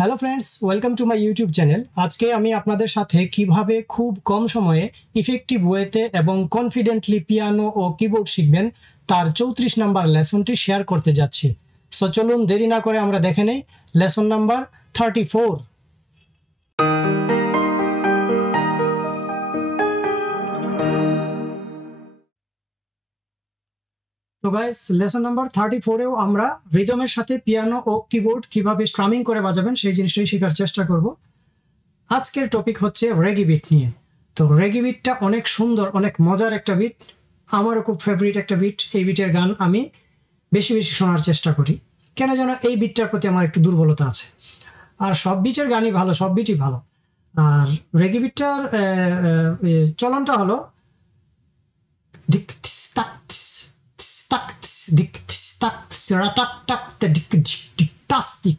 Hello friends, welcome to my YouTube channel. আজকে আমি আপনাদের সাথে কিভাবে খুব কম সময়ে ইফেক্টিভ ওয়েতে এবং কনফিডেন্টলি পিয়ানো ও কিবোর্ড শিখবেন তার 34 নাম্বার লেসনটি শেয়ার করতে যাচ্ছি। সো চলুন দেরি না করে আমরা দেখে নেই লেসন নাম্বার 34। তো গাইস, লেসন নাম্বার 34-এও আমরা রিদমের সাথে পিয়ানো ও কিবোর্ড কিভাবে স্ট্রামিং করে বাজাবেন সেই জিনিসটাই শেখার চেষ্টা করব। আজকের টপিক হচ্ছে রেগি বিট নিয়ে। তো রেগি বিটটা অনেক সুন্দর, অনেক মজার একটা বিট, আমারও খুব ফেভারিট একটা বিট। এই বিটের গান আমি বেশি বেশি শোনার চেষ্টা করি, কেন যেন এই বিটটার প্রতি আমার একটু দুর্বলতা আছে। আর সব বিটের গানই ভালো, সব বিটই ভালো। আর রেগি বিটটার চলনটা হলো দিক তাক stuck dick stuck ratak tak dick dick tastic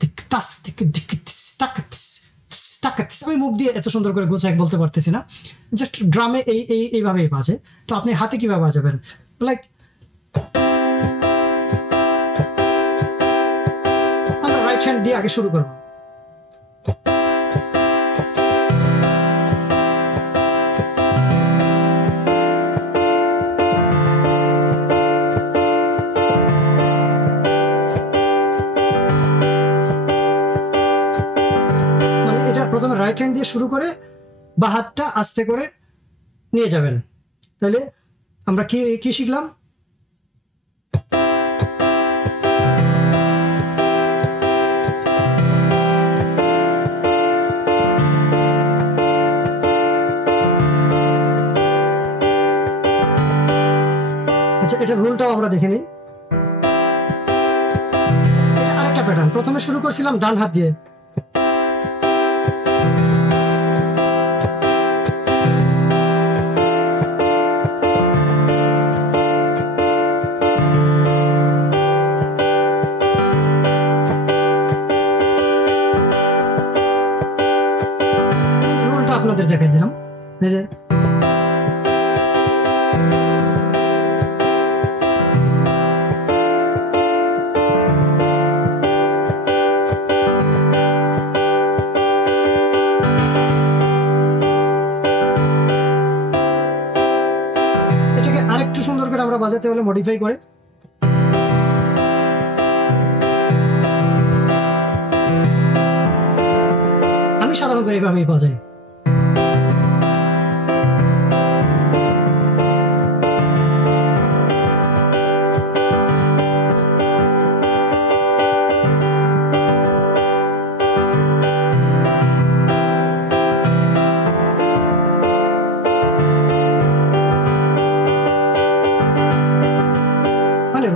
dick tastic dick stuck stuck। আমি মুখ দিয়ে এত সুন্দর করে গোছায় বলতে পারতেছি না, জাস্ট ড্রামে এইভাবেই বাজে। তো আপনি হাতে কিভাবে বাজাবেন, লাইক আমরা রাইট হ্যান্ড দিয়ে আগে শুরু করবো। প্রথমে রাইট হ্যান্ড দিয়ে শুরু করে বা হাতটা আস্তে করে নিয়ে যাবেন। তাহলে আমরা কি শিখলাম? আচ্ছা, এটা রুলটাও আমরা দেখে নিই। এটা আরেকটা প্যাটার্ন। প্রথমে শুরু করছিলাম ডান হাত দিয়ে, আপনাদের দেখাই দিলাম। এই যে এটাকে আরেকটু সুন্দর করে আমরা বাজাতে হলে মডিফাই করে আমি সাধারণত এইভাবেই বাজাই।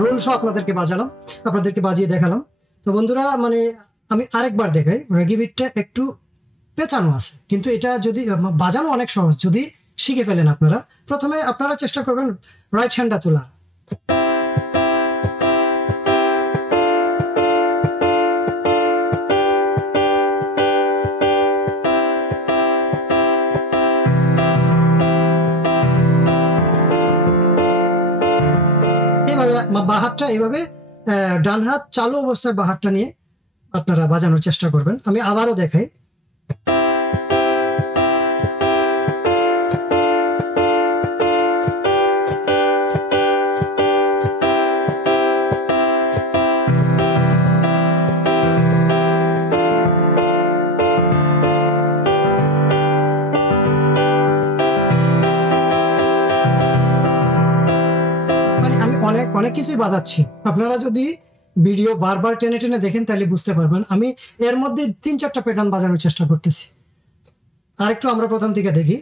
রোল সহ আপনাদেরকে বাজালাম, আপনাদেরকে বাজিয়ে দেখালাম। তো বন্ধুরা, মানে আমি আরেকবার দেখাই। রেগি বিটটা একটু পেঁচানো আছে, কিন্তু এটা যদি বাজানো অনেক সহজ যদি শিখে ফেলেন আপনারা। প্রথমে আপনারা চেষ্টা করবেন রাইট হ্যান্ডটা তোলার। বা হাতটা এইভাবে, ডান হাত চালু অবস্থায় বা হাতটা নিয়ে আপনারা বাজানোর চেষ্টা করবেন। আমি আবারও দেখাই। অনেক কিছুই বাজাচ্ছি। আপনারা যদি ভিডিও বারবার টেনে টেনে দেখেন তাহলে বুঝতে পারবেন আমি এর মধ্যে 3-4টা প্যাটার্ন বাজানোর চেষ্টা করতেছি। আরেকটু আমরা প্রথম থেকে দেখি।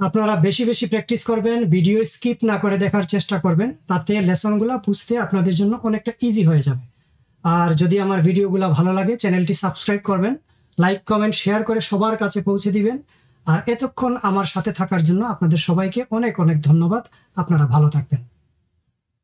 আপনারা বেশি বেশি প্র্যাকটিস করবেন, ভিডিও স্কিপ না করে দেখার চেষ্টা করবেন, তাতে লেসনগুলো বুঝতে আপনাদের জন্য অনেকটা ইজি হয়ে যাবে। আর যদি আমার ভিডিওগুলো ভালো লাগে চ্যানেলটি সাবস্ক্রাইব করবেন, লাইক কমেন্ট শেয়ার করে সবার কাছে পৌঁছে দিবেন। আর এতক্ষণ আমার সাথে থাকার জন্য আপনাদের সবাইকে অনেক অনেক ধন্যবাদ। আপনারা ভালো থাকবেন।